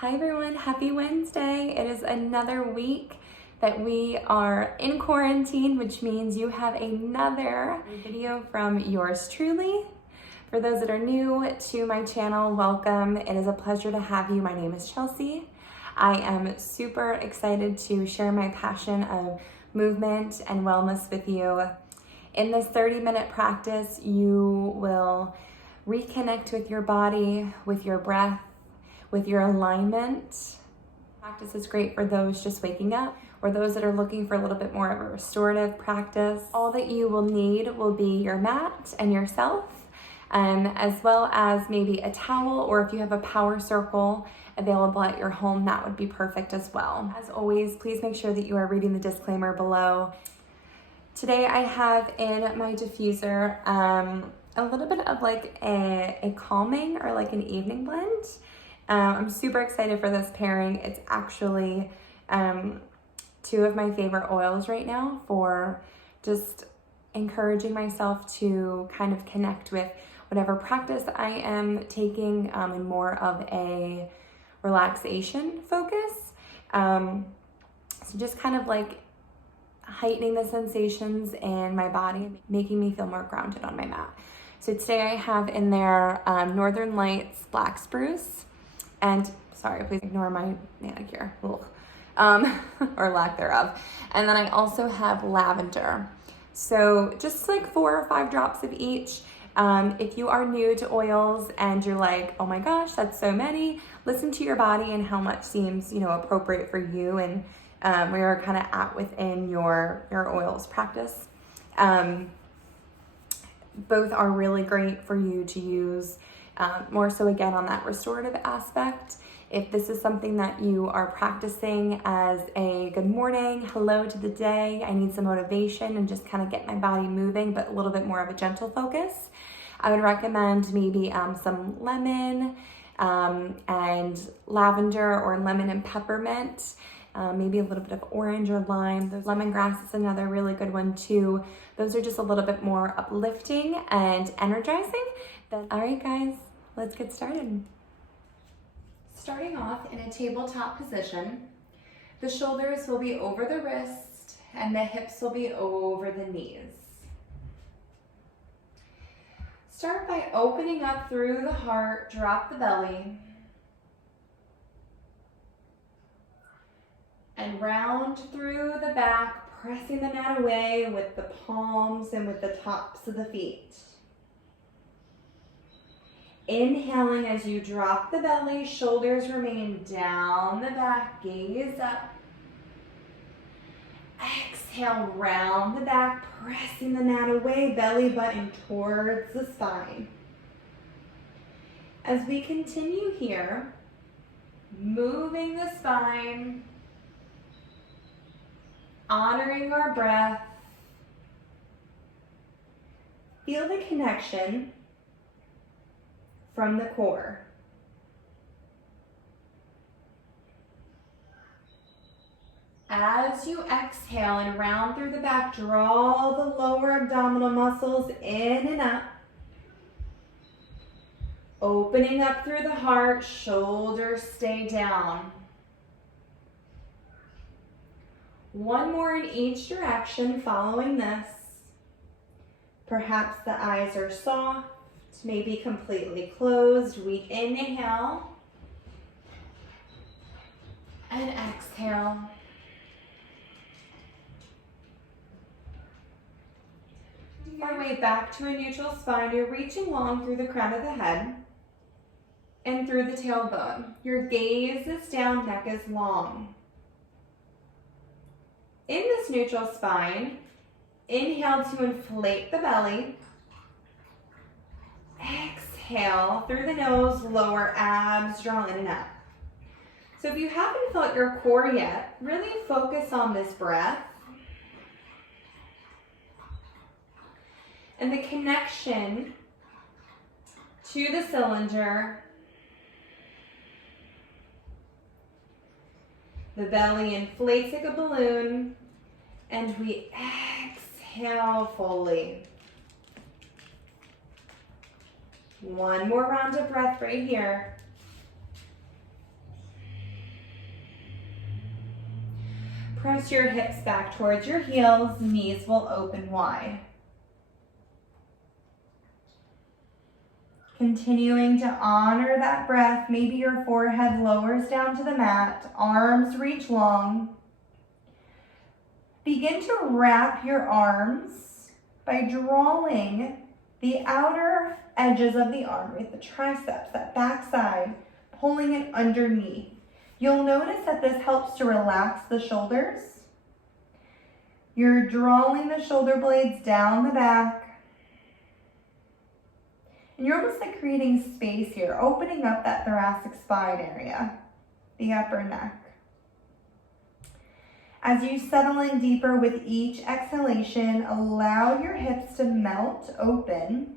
Hi everyone, happy Wednesday. It is another week that we are in quarantine, which means you have another video from yours truly. For those that are new to my channel, welcome. It is a pleasure to have you. My name is Chelsea. I am super excited to share my passion of movement and wellness with you. In this 30-minute practice, you will reconnect with your body, with your breath, with your alignment. Practice is great for those just waking up or those that are looking for a little bit more of a restorative practice. All that you will need will be your mat and yourself, as well as maybe a towel, or if you have a power circle available at your home, that would be perfect as well. As always, please make sure that you are reading the disclaimer below. Today I have in my diffuser a little bit of like a calming or like an evening blend. I'm super excited for this pairing. It's actually two of my favorite oils right now for just encouraging myself to kind of connect with whatever practice I am taking in more of a relaxation focus. So just kind of like heightening the sensations in my body, making me feel more grounded on my mat. So today I have in there Northern Lights Black Spruce. And sorry, please ignore my manicure, or lack thereof. And then I also have lavender. So just like 4 or 5 drops of each. If you are new to oils and you're like, oh my gosh, that's so many, listen to your body and how much seems, appropriate for you and where you're kind of at within your oils practice. Both are really great for you to use. More so again on that restorative aspect. If this is something that you are practicing as a good morning, hello to the day, I need some motivation and just kind of get my body moving, but a little bit more of a gentle focus, I would recommend maybe some lemon and lavender, or lemon and peppermint, maybe a little bit of orange or lime. Those lemongrass is another really good one too. Those are just a little bit more uplifting and energizing. All right guys, let's get started. Starting off in a tabletop position, the shoulders will be over the wrist and the hips will be over the knees. Start by opening up through the heart, drop the belly, and round through the back, pressing the mat away with the palms and with the tops of the feet. Inhaling as you drop the belly, shoulders remain down the back, gaze up. Exhale, round the back, pressing the mat away, belly button towards the spine. As we continue here, moving the spine, honoring our breath, feel the connection from the core. As you exhale and round through the back, draw the lower abdominal muscles in and up. Opening up through the heart, shoulders stay down. One more in each direction following this. Perhaps the eyes are soft, maybe completely closed. We inhale and exhale. Our way back to a neutral spine. You're reaching long through the crown of the head and through the tailbone. Your gaze is down, neck is long. In this neutral spine, inhale to inflate the belly. Exhale through the nose, lower abs, draw in and up. So if you haven't felt your core yet, really focus on this breath and the connection to the cylinder. The belly inflates like a balloon, and we exhale fully. One more round of breath right here. Press your hips back towards your heels, knees will open wide. Continuing to honor that breath. Maybe your forehead lowers down to the mat, arms reach long. Begin to wrap your arms by drawing the outer edges of the arm with the triceps, that back side, pulling it underneath. You'll notice that this helps to relax the shoulders. You're drawing the shoulder blades down the back. And you're almost like creating space here, opening up that thoracic spine area, the upper neck. As you settle in deeper with each exhalation, allow your hips to melt open.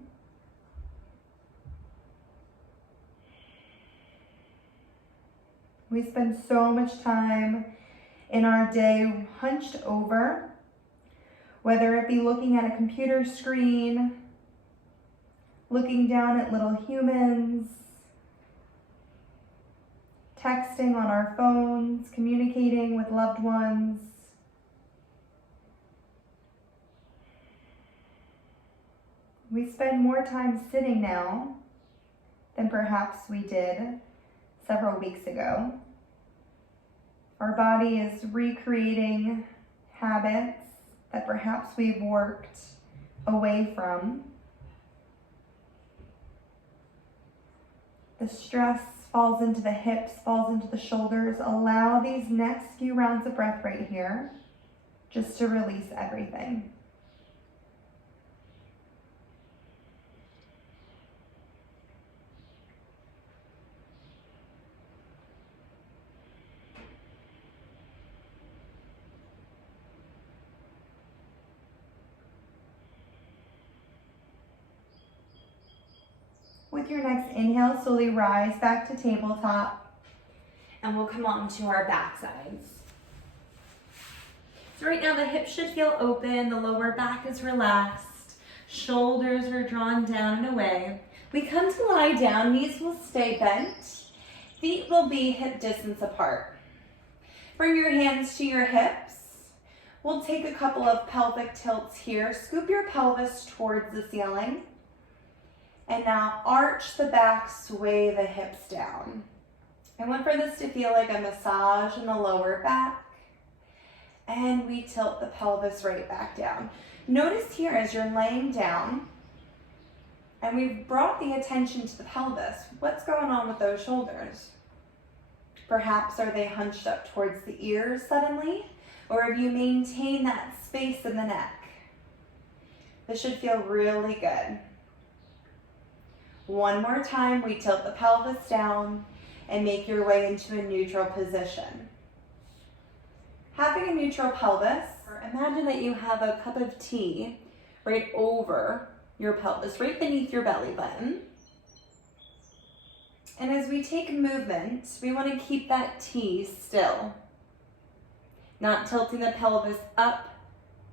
We spend so much time in our day hunched over, whether it be looking at a computer screen, looking down at little humans, texting on our phones, communicating with loved ones. We spend more time sitting now than perhaps we did several weeks ago. Our body is recreating habits that perhaps we've worked away from. The stress falls into the hips, falls into the shoulders. Allow these next few rounds of breath right here just to release everything. With your next inhale, slowly rise back to tabletop, and we'll come on to our back sides. So right now the hips should feel open, the lower back is relaxed, shoulders are drawn down and away. We come to lie down, knees will stay bent, feet will be hip distance apart. Bring your hands to your hips. We'll take a couple of pelvic tilts here. Scoop your pelvis towards the ceiling. And now arch the back, sway the hips down. I want for this to feel like a massage in the lower back. And we tilt the pelvis right back down. Notice here as you're laying down, and we've brought the attention to the pelvis, what's going on with those shoulders? Perhaps are they hunched up towards the ears suddenly? Or have you maintained that space in the neck? This should feel really good. One more time, we tilt the pelvis down and make your way into a neutral position. Having a neutral pelvis, imagine that you have a cup of tea right over your pelvis, right beneath your belly button. And as we take movement, we want to keep that tea still. Not tilting the pelvis up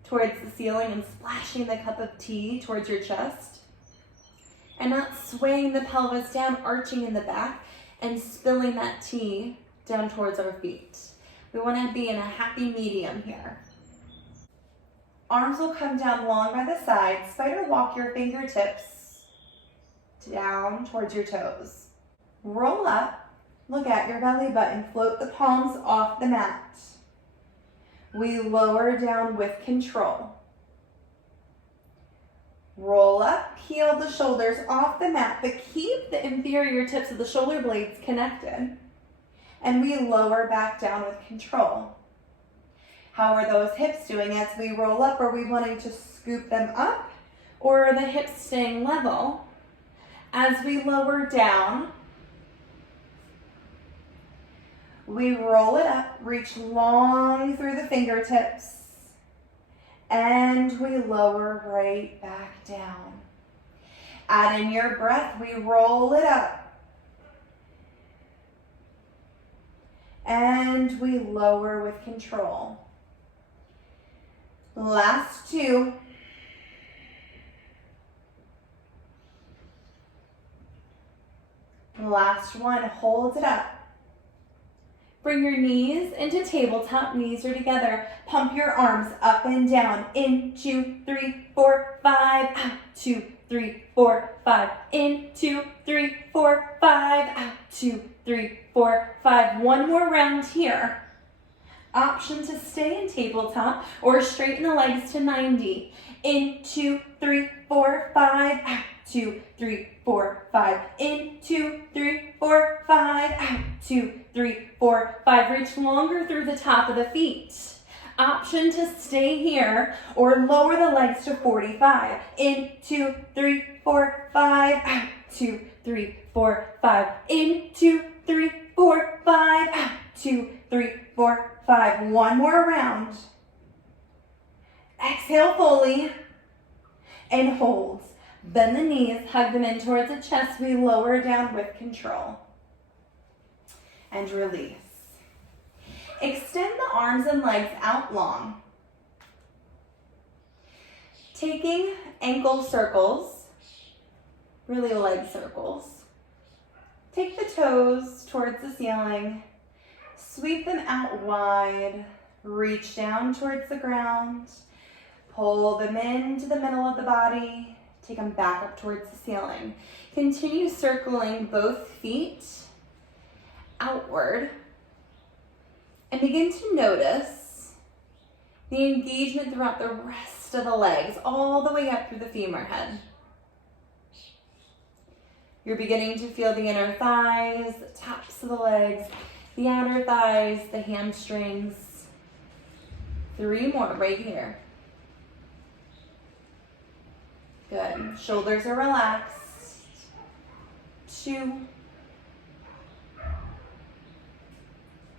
towards the ceiling and splashing the cup of tea towards your chest. And not swaying the pelvis down, arching in the back, and spilling that tea down towards our feet. We want to be in a happy medium here. Arms will come down long by the side. Spider walk your fingertips down towards your toes. Roll up, look at your belly button, float the palms off the mat. We lower down with control. Roll up, peel the shoulders off the mat, but keep the inferior tips of the shoulder blades connected. And we lower back down with control. How are those hips doing as we roll up? Are we wanting to scoop them up, or are the hips staying level? As we lower down, we roll it up, reach long through the fingertips. And we lower right back down. Add in your breath, we roll it up. And we lower with control. Last two. Last one, hold it up. Bring your knees into tabletop, knees are together. Pump your arms up and down. In, 2, 3, 4, 5, out, 2, 3, 4, 5. In, 2, 3, 4, 5, out, 2, 3, 4, 5. One more round here. Option to stay in tabletop or straighten the legs to 90. In, 2, 3, 4, 5, out, 2, 3, 4, 5. In, 2, 3, 4, 5, out, 2, 3, 4, 5. Reach longer through the top of the feet. Option to stay here or lower the legs to 45. In, 2, 3, 4, 5, out, 2, 3, 4, 5. In, 2, 3, 4, 5, out, 2, 3, 4, 5. One more round. Exhale fully and hold. Bend the knees, hug them in towards the chest. We lower down with control. And release. Extend the arms and legs out long. Taking ankle circles, really leg circles. Take the toes towards the ceiling. Sweep them out wide. Reach down towards the ground. Pull them into the middle of the body. Take them back up towards the ceiling. Continue circling both feet outward. And begin to notice the engagement throughout the rest of the legs, all the way up through the femur head. You're beginning to feel the inner thighs, the tops of the legs, the outer thighs, the hamstrings. 3 more right here. Good. Shoulders are relaxed. 2.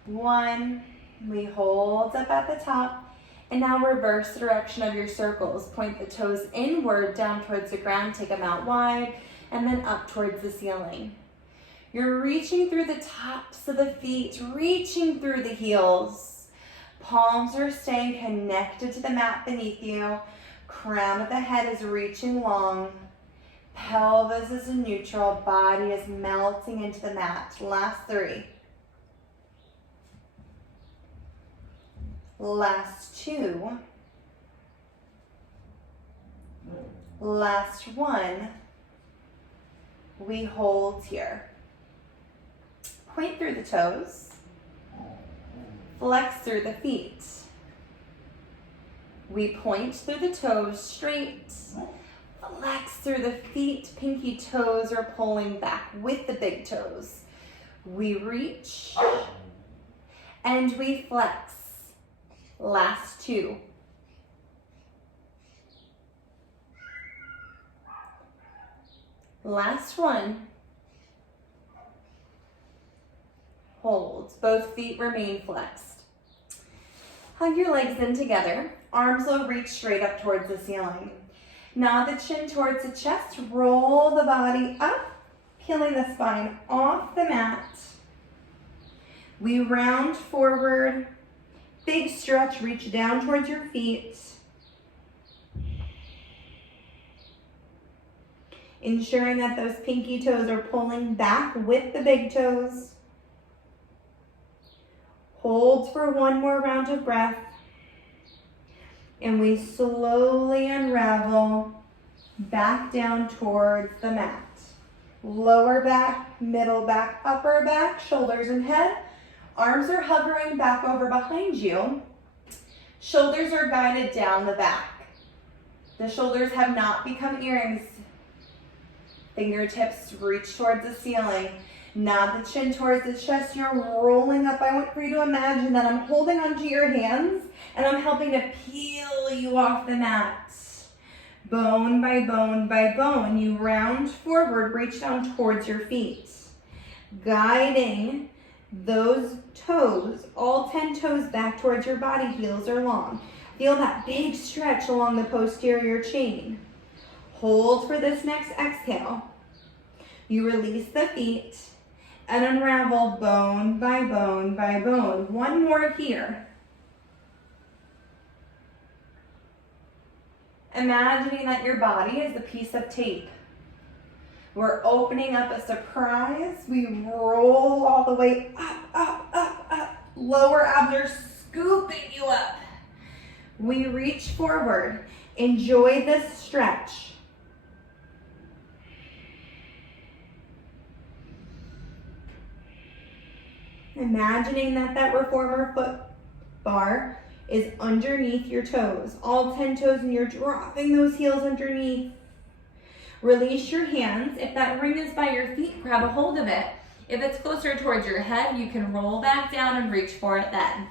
1. We hold up at the top. And now reverse the direction of your circles. Point the toes inward, down towards the ground. Take them out wide. And then up towards the ceiling. You're reaching through the tops of the feet, reaching through the heels. Palms are staying connected to the mat beneath you. Crown of the head is reaching long. Pelvis is neutral. Body is melting into the mat. Last 3. Last 2. Last 1. We hold here. Point through the toes. Flex through the feet. We point through the toes straight. Flex through the feet. Pinky toes are pulling back with the big toes. We reach and we flex. Last 2. Last 1. Hold. Both feet remain flexed. Hug your legs in together. Arms will reach straight up towards the ceiling. Nod the chin towards the chest. Roll the body up, peeling the spine off the mat. We round forward. Big stretch. Reach down towards your feet. Ensuring that those pinky toes are pulling back with the big toes. Hold for 1 more round of breath. And we slowly unravel back down towards the mat. Lower back, middle back, upper back, shoulders and head. Arms are hovering back over behind you. Shoulders are guided down the back. The shoulders have not become earrings. Fingertips reach towards the ceiling. Nod the chin towards the chest. You're rolling up. I want for you to imagine that I'm holding onto your hands and I'm helping to peel you off the mat. Bone by bone by bone. You round forward, reach down towards your feet. Guiding those toes, all 10 toes back towards your body. Heels are long. Feel that big stretch along the posterior chain. Hold for this next exhale. You release the feet and unravel bone by bone by bone. 1 more here. Imagining that your body is a piece of tape. We're opening up a surprise. We roll all the way up, up, up, up. lower abs are scooping you up. We reach forward. Enjoy this stretch. Imagining that reformer foot bar is underneath your toes, all 10 toes, and you're dropping those heels underneath. Release your hands. If that ring is by your feet, grab a hold of it. If it's closer towards your head, you can roll back down and reach for it then.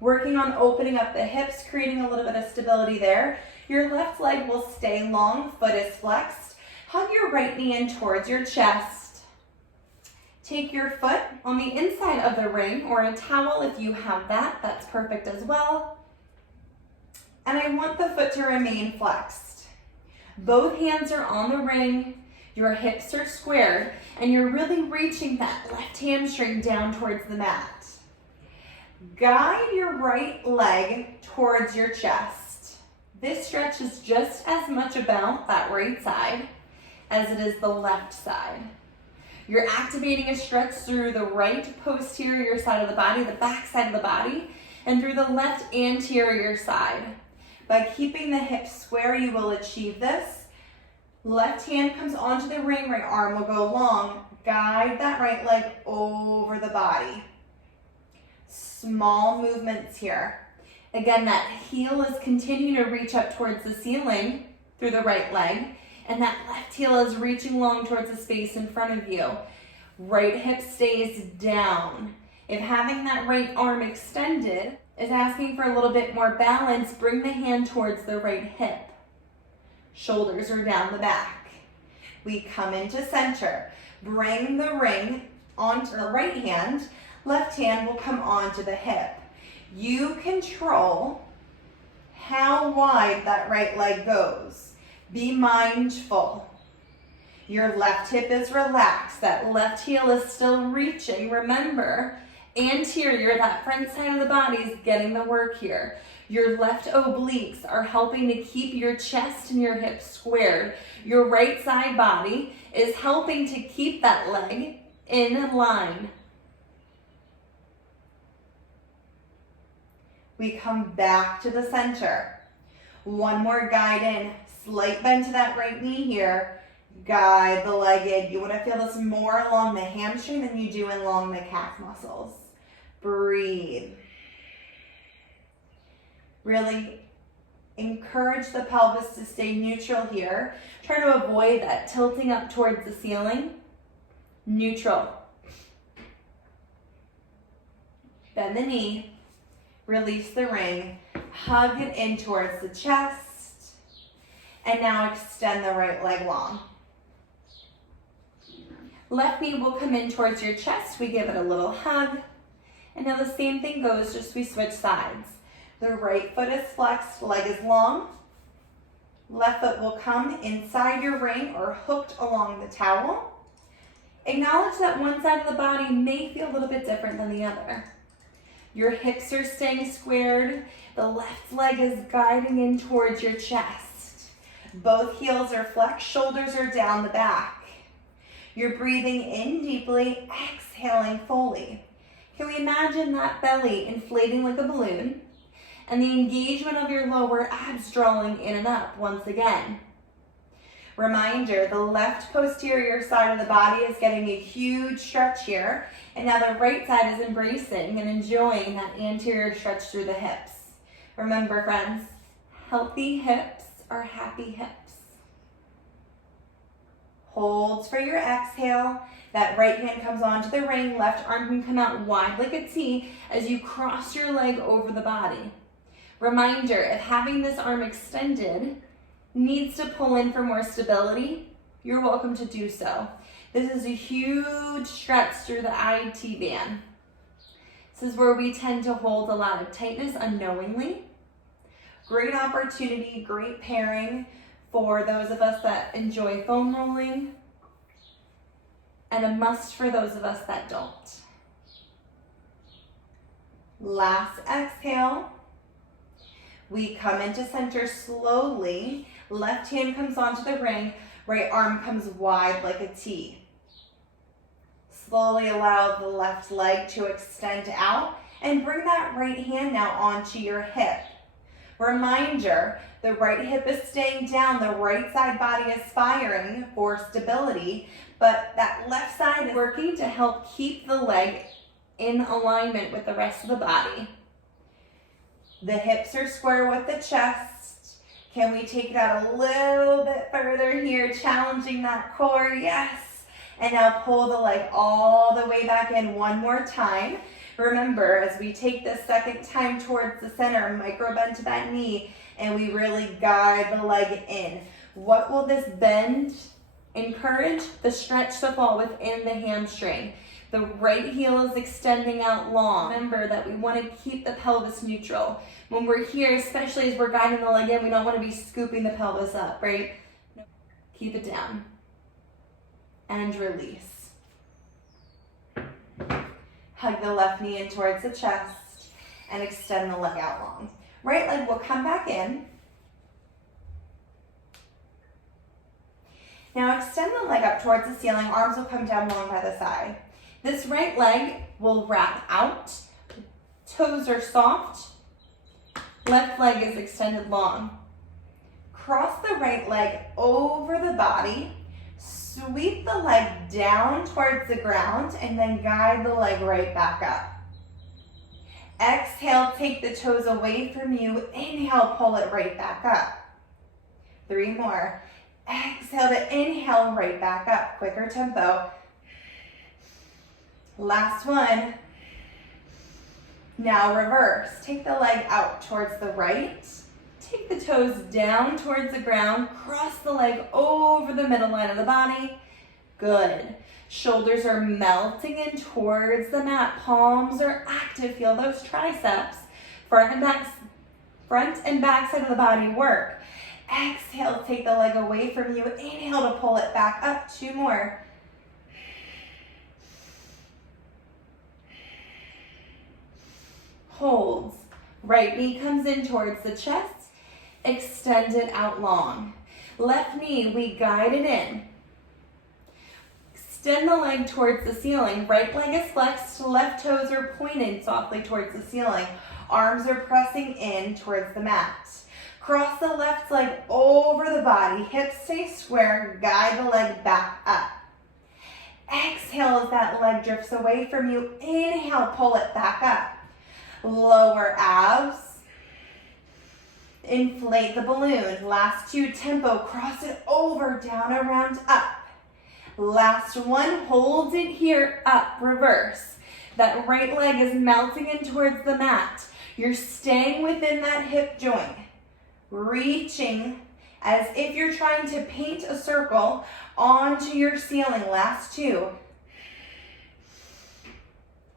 Working on opening up the hips, creating a little bit of stability there. Your left leg will stay long, foot is flexed. Hug your right knee in towards your chest. Take your foot on the inside of the ring or a towel if you have that, that's perfect as well. And I want the foot to remain flexed. Both hands are on the ring, your hips are squared, and you're really reaching that left hamstring down towards the mat. Guide your right leg towards your chest. This stretch is just as much about that right side as it is the left side. You're activating a stretch through the right posterior side of the body, the back side of the body, and through the left anterior side. By keeping the hips square, you will achieve this. Left hand comes onto the ring, right arm will go long. Guide that right leg over the body. Small movements here. Again, that heel is continuing to reach up towards the ceiling through the right leg, and that left heel is reaching long towards the space in front of you. Right hip stays down. If having that right arm extended is asking for a little bit more balance, bring the hand towards the right hip. Shoulders are down the back. We come into center. Bring the ring onto the right hand. Left hand will come onto the hip. You control how wide that right leg goes. Be mindful. Your left hip is relaxed. That left heel is still reaching. Remember, anterior, that front side of the body is getting the work here. Your left obliques are helping to keep your chest and your hips squared. Your right side body is helping to keep that leg in line. We come back to the center. One more guide in. Slight bend to that right knee here. Guide the leg in. You want to feel this more along the hamstring than you do along the calf muscles. Breathe. Really encourage the pelvis to stay neutral here. Try to avoid that tilting up towards the ceiling. Neutral. Bend the knee. Release the ring, hug it in towards the chest, and now extend the right leg long. Left knee will come in towards your chest, we give it a little hug, and now the same thing goes, just we switch sides. The right foot is flexed, leg is long. Left foot will come inside your ring or hooked along the towel. Acknowledge that one side of the body may feel a little bit different than the other. Your hips are staying squared. The left leg is guiding in towards your chest. Both heels are flexed, shoulders are down the back. You're breathing in deeply, exhaling fully. Can we imagine that belly inflating like a balloon and the engagement of your lower abs drawing in and up once again? Reminder, the left posterior side of the body is getting a huge stretch here, and now the right side is embracing and enjoying that anterior stretch through the hips. Remember, friends, healthy hips are happy hips. Hold for your exhale. That right hand comes onto the ring, left arm can come out wide like a T as you cross your leg over the body. Reminder, if having this arm extended needs to pull in for more stability, you're welcome to do so. This is a huge stretch through the IT band. This is where we tend to hold a lot of tightness unknowingly. Great opportunity, great pairing for those of us that enjoy foam rolling, and a must for those of us that don't. Last exhale. We come into center slowly. Left hand comes onto the ring. Right arm comes wide like a T. Slowly allow the left leg to extend out and bring that right hand now onto your hip. Reminder, the right hip is staying down, the right side body is firing for stability, but that left side is working to help keep the leg in alignment with the rest of the body. The hips are square with the chest. Can we take it out a little bit further here, challenging that core? Yes. And now pull the leg all the way back in one more time. Remember, as we take this second time towards the center, micro bend to that knee, and we really guide the leg in. What will this bend encourage? The stretch to fall within the hamstring. The right heel is extending out long. Remember that we want to keep the pelvis neutral. When we're here, especially as we're guiding the leg in, we don't want to be scooping the pelvis up, right? Keep it down. And release. Hug the left knee in towards the chest and extend the leg out long. Right leg will come back in. Now extend the leg up towards the ceiling. Arms will come down long by the side. This right leg will wrap out. Toes are soft. Left leg is extended long. Cross the right leg over the body. Sweep the leg down towards the ground and then guide the leg right back up. Exhale, take the toes away from you. Inhale, pull it right back up. 3 more. Exhale to inhale right back up. Quicker tempo. Last one. Now reverse. Take the leg out towards the right. Take the toes down towards the ground. Cross the leg over the middle line of the body. Good. Shoulders are melting in towards the mat. Palms are active. Feel those triceps. Front and back side of the body work. Exhale, take the leg away from you. Inhale to pull it back up. 2 more. Holds. Right knee comes in towards the chest. Extend it out long. Left knee, we guide it in. Extend the leg towards the ceiling. Right leg is flexed. Left toes are pointed softly towards the ceiling. Arms are pressing in towards the mat. Cross the left leg over the body. Hips stay square. Guide the leg back up. Exhale as that leg drifts away from you. Inhale, pull it back up. Lower abs. Inflate the balloon. Last 2, tempo. Cross it over, down, around, up. Last one, hold it here, up, reverse. That right leg is melting in towards the mat. You're staying within that hip joint. Reaching as if you're trying to paint a circle onto your ceiling. Last 2.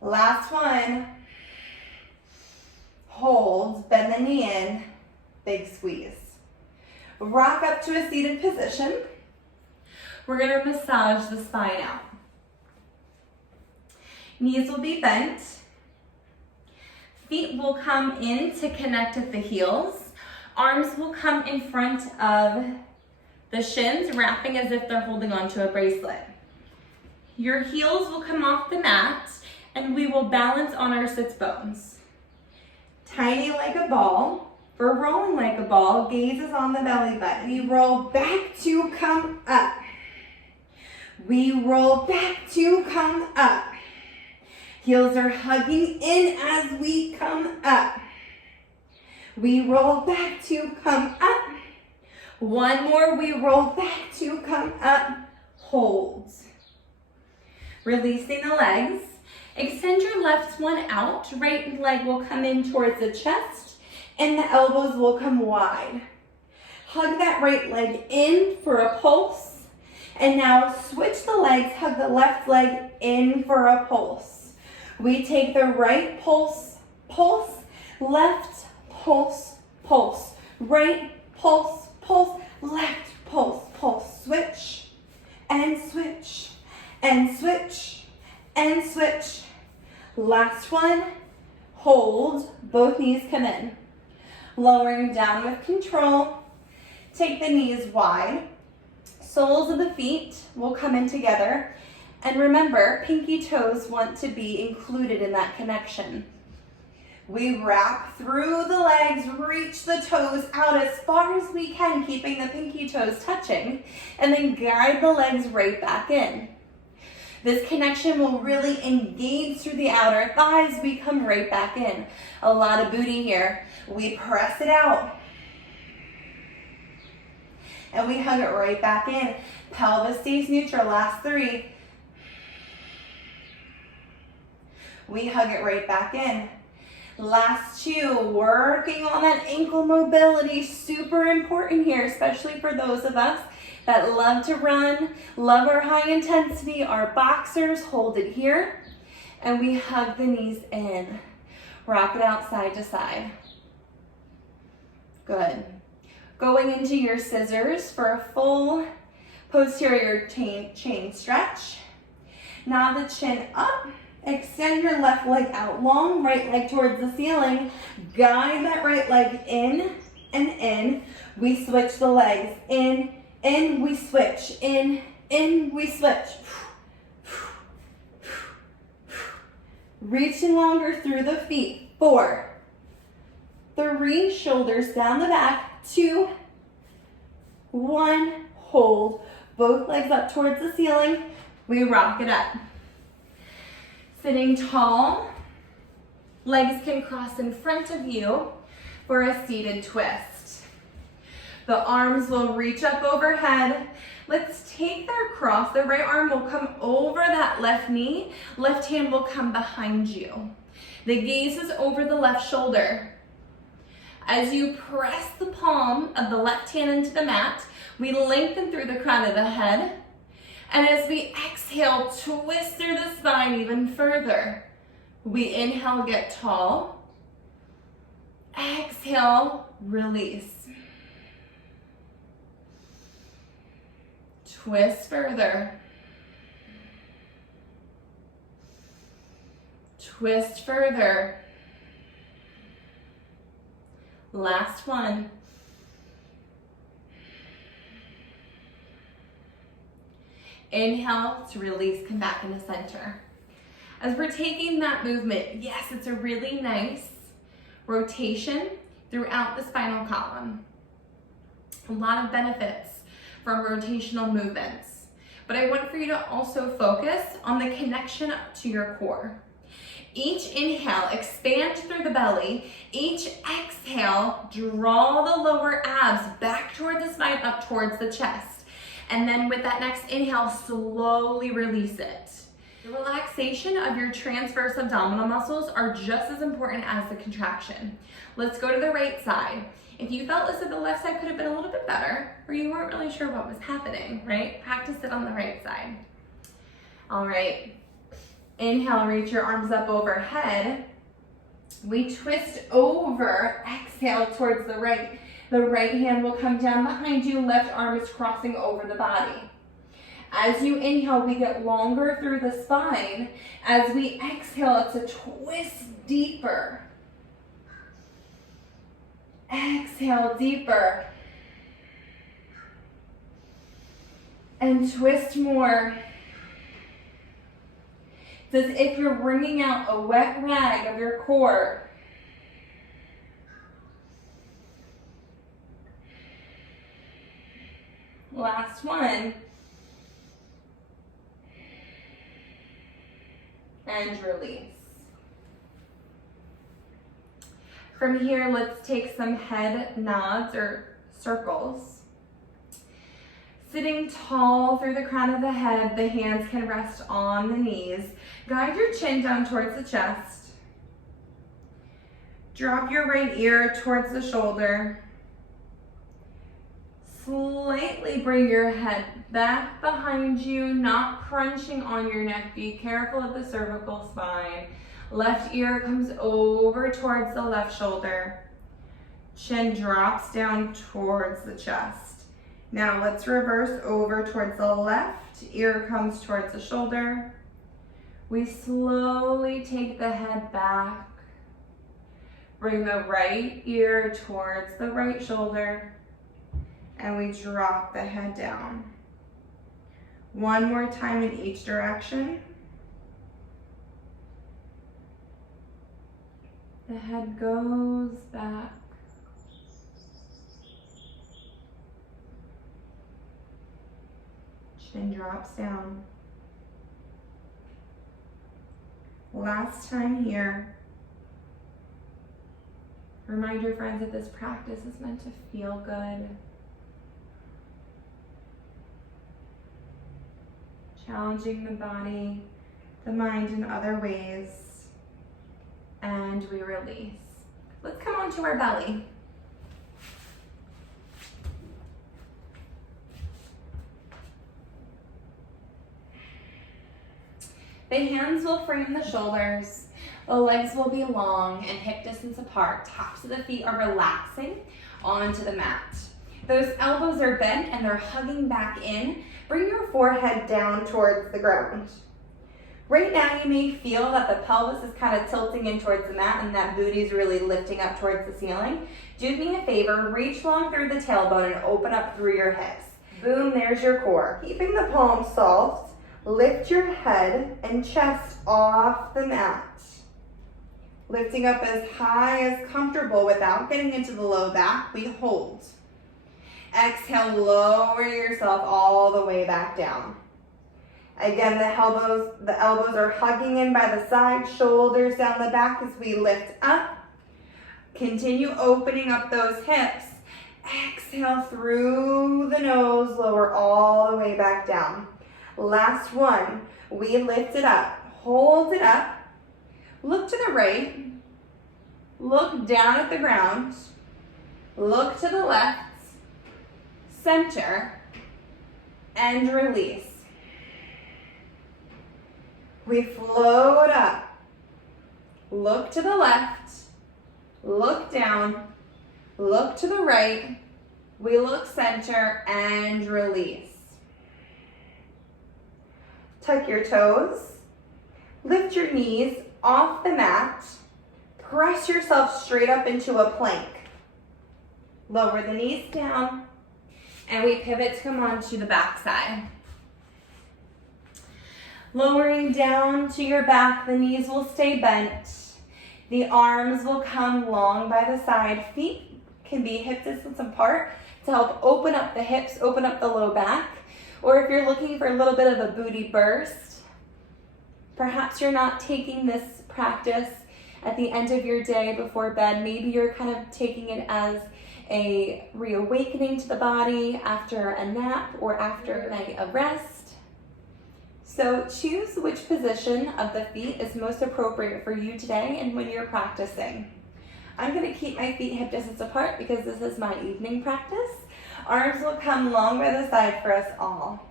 Last one. Hold, bend the knee in, big squeeze. Rock up to a seated position. We're going to massage the spine out. Knees will be bent. Feet will come in to connect at the heels. Arms will come in front of the shins, wrapping as if they're holding onto a bracelet. Your heels will come off the mat, and we will balance on our sits bones. Tiny like a ball. For rolling like a ball, gaze is on the belly button. We roll back to come up. We roll back to come up. Heels are hugging in as we come up. We roll back to come up. One more, we roll back to come up. Hold. Releasing the legs. Extend your left one out. Right leg will come in towards the chest and the elbows will come wide. Hug that right leg in for a pulse. And now switch the legs, hug the left leg in for a pulse. We take the right pulse, pulse, left pulse, pulse, right pulse, pulse, left pulse, pulse. Switch and switch and switch and switch. Last one. Hold, both knees come in. Lowering down with control. Take the knees wide. Soles of the feet will come in together. And remember, pinky toes want to be included in that connection. We wrap through the legs, reach the toes out as far as we can, keeping the pinky toes touching, and then guide the legs right back in. This connection will really engage through the outer thighs. We come right back in. A lot of booty here. We press it out. And we hug it right back in. Pelvis stays neutral, last 3. We hug it right back in. Last 2, working on that ankle mobility, super important here, especially for those of us that love to run, love our high intensity. Our boxers, hold it here, and we hug the knees in. Rock it out side to side. Good. Going into your scissors for a full posterior chain stretch. Now the chin up. Extend your left leg out long, right leg towards the ceiling. Guide that right leg in and in. We switch the legs. In, we switch. In, we switch. Reaching longer through the feet. 4, 3, shoulders down the back. 2, 1, hold. Both legs up towards the ceiling. We rock it up. Sitting tall, legs can cross in front of you for a seated twist. The arms will reach up overhead. Let's take that cross. The right arm will come over that left knee. Left hand will come behind you. The gaze is over the left shoulder. As you press the palm of the left hand into the mat, we lengthen through the crown of the head. And as we exhale, twist through the spine even further. We inhale, get tall. Exhale, release. Twist further. Twist further. Last one. Inhale to release, come back into center. As we're taking that movement, yes, it's a really nice rotation throughout the spinal column. A lot of benefits from rotational movements. But I want for you to also focus on the connection to your core. Each inhale, expand through the belly. Each exhale, draw the lower abs back toward the spine, up towards the chest. And then with that next inhale, slowly release it. The relaxation of your transverse abdominal muscles are just as important as the contraction. Let's go to the right side. If you felt as if the left side could have been a little bit better, or you weren't really sure what was happening, right? Practice it on the right side. All right. Inhale, reach your arms up overhead. We twist over, exhale towards the right. The right hand will come down behind you, left arm is crossing over the body. As you inhale, we get longer through the spine. As we exhale, it's a twist deeper. Exhale deeper. And twist more. It's as if you're wringing out a wet rag of your core. Last one. And release. From here, let's take some head nods or circles. Sitting tall through the crown of the head, the hands can rest on the knees. Guide your chin down towards the chest. Drop your right ear towards the shoulder. Slightly bring your head back behind you, not crunching on your neck. Be careful of the cervical spine. Left ear comes over towards the left shoulder. Chin drops down towards the chest. Now let's reverse over towards the left. Ear comes towards the shoulder. We slowly take the head back. Bring the right ear towards the right shoulder. And we drop the head down. One more time in each direction. The head goes back. Chin drops down. Last time here. Remind your friends that this practice is meant to feel good. Challenging the body, the mind in other ways. And we release. Let's come onto our belly. The hands will frame the shoulders. The legs will be long and hip distance apart. Tops of the feet are relaxing onto the mat. Those elbows are bent and they're hugging back in. Bring your forehead down towards the ground. Right now you may feel that the pelvis is kind of tilting in towards the mat and that booty is really lifting up towards the ceiling. Do me a favor, reach long through the tailbone and open up through your hips. Boom, there's your core. Keeping the palms soft. Lift your head and chest off the mat. Lifting up as high as comfortable without getting into the low back, we hold. Exhale, lower yourself all the way back down. Again, the elbows are hugging in by the side, shoulders down the back as we lift up. Continue opening up those hips. Exhale through the nose, lower all the way back down. Last one, we lift it up, hold it up, look to the right, look down at the ground, look to the left, center, and release. We float up, look to the left, look down, look to the right, we look center, and release. Tuck your toes, lift your knees off the mat, press yourself straight up into a plank. Lower the knees down, and we pivot to come onto the back side. Lowering down to your back, the knees will stay bent. The arms will come long by the side. Feet can be hip distance apart to help open up the hips, open up the low back. Or if you're looking for a little bit of a booty burst, perhaps you're not taking this practice at the end of your day before bed. Maybe you're kind of taking it as a reawakening to the body after a nap or after a night of rest. So choose which position of the feet is most appropriate for you today and when you're practicing. I'm going to keep my feet hip distance apart because this is my evening practice. Arms will come long by the side for us all.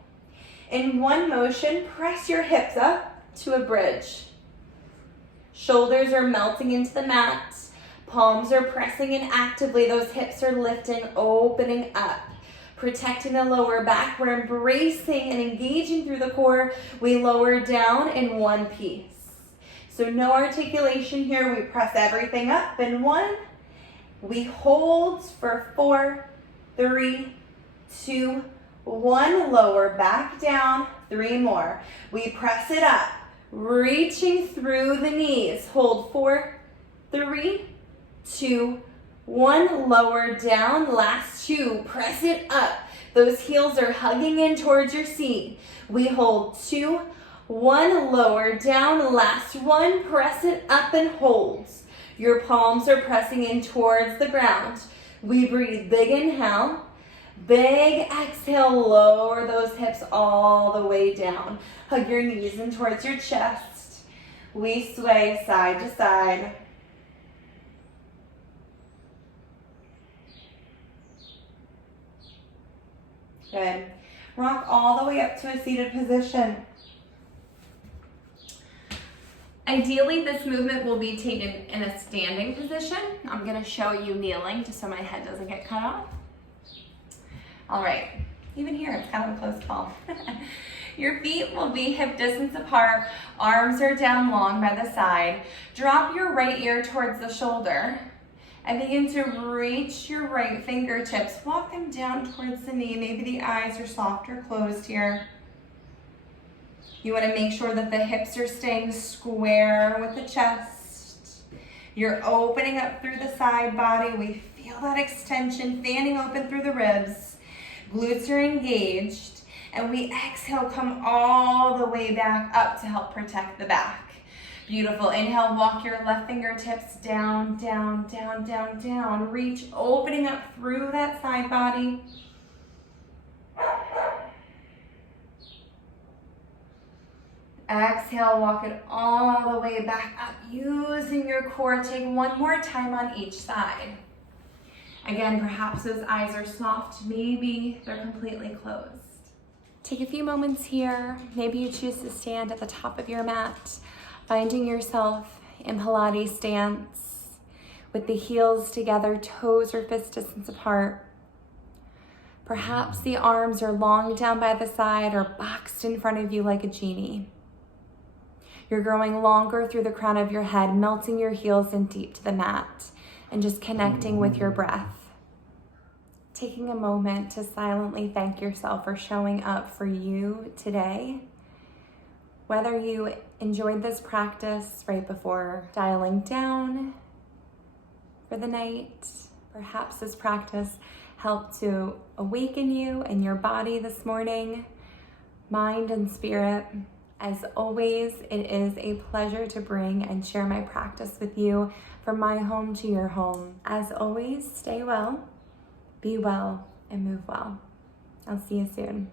In one motion, press your hips up to a bridge. Shoulders are melting into the mat. Palms are pressing in actively. Those hips are lifting, opening up. Protecting the lower back. We're embracing and engaging through the core. We lower down in one piece. So no articulation here. We press everything up in one. We hold for 4, 3, 2, 1. Lower back down. 3 more. We press it up. Reaching through the knees. Hold 4, 3, 2, 1. Lower down. Last 2. Press it up. Those heels are hugging in towards your seat. We hold 2, 1. Lower down. Last 1. Press it up and hold. Your palms are pressing in towards the ground. We breathe. Big inhale. Big exhale. Lower those hips all the way down. Hug your knees in towards your chest. We sway side to side. Good. Rock all the way up to a seated position. Ideally, this movement will be taken in a standing position. I'm going to show you kneeling just so my head doesn't get cut off. All right. Even here, it's kind of a close call. Your feet will be hip distance apart. Arms are down long by the side. Drop your right ear towards the shoulder. And begin to reach your right fingertips. Walk them down towards the knee. Maybe the eyes are soft or closed here. You want to make sure that the hips are staying square with the chest. You're opening up through the side body. We feel that extension, fanning open through the ribs. Glutes are engaged. And we exhale, come all the way back up to help protect the back. Beautiful. Inhale, walk your left fingertips down, down, down, down, down. Reach, opening up through that side body. Exhale, walk it all the way back up, using your core. Take one more time on each side. Again, perhaps those eyes are soft. Maybe they're completely closed. Take a few moments here. Maybe you choose to stand at the top of your mat, finding yourself in Pilates stance with the heels together, toes or fist distance apart. Perhaps the arms are long down by the side or boxed in front of you like a genie. You're growing longer through the crown of your head, melting your heels in deep to the mat and just connecting with your breath. Taking a moment to silently thank yourself for showing up for you today. Whether you enjoyed this practice right before dialing down for the night, perhaps this practice helped to awaken you and your body this morning, mind and spirit. As always, it is a pleasure to bring and share my practice with you from my home to your home. As always, stay well, be well, and move well. I'll see you soon.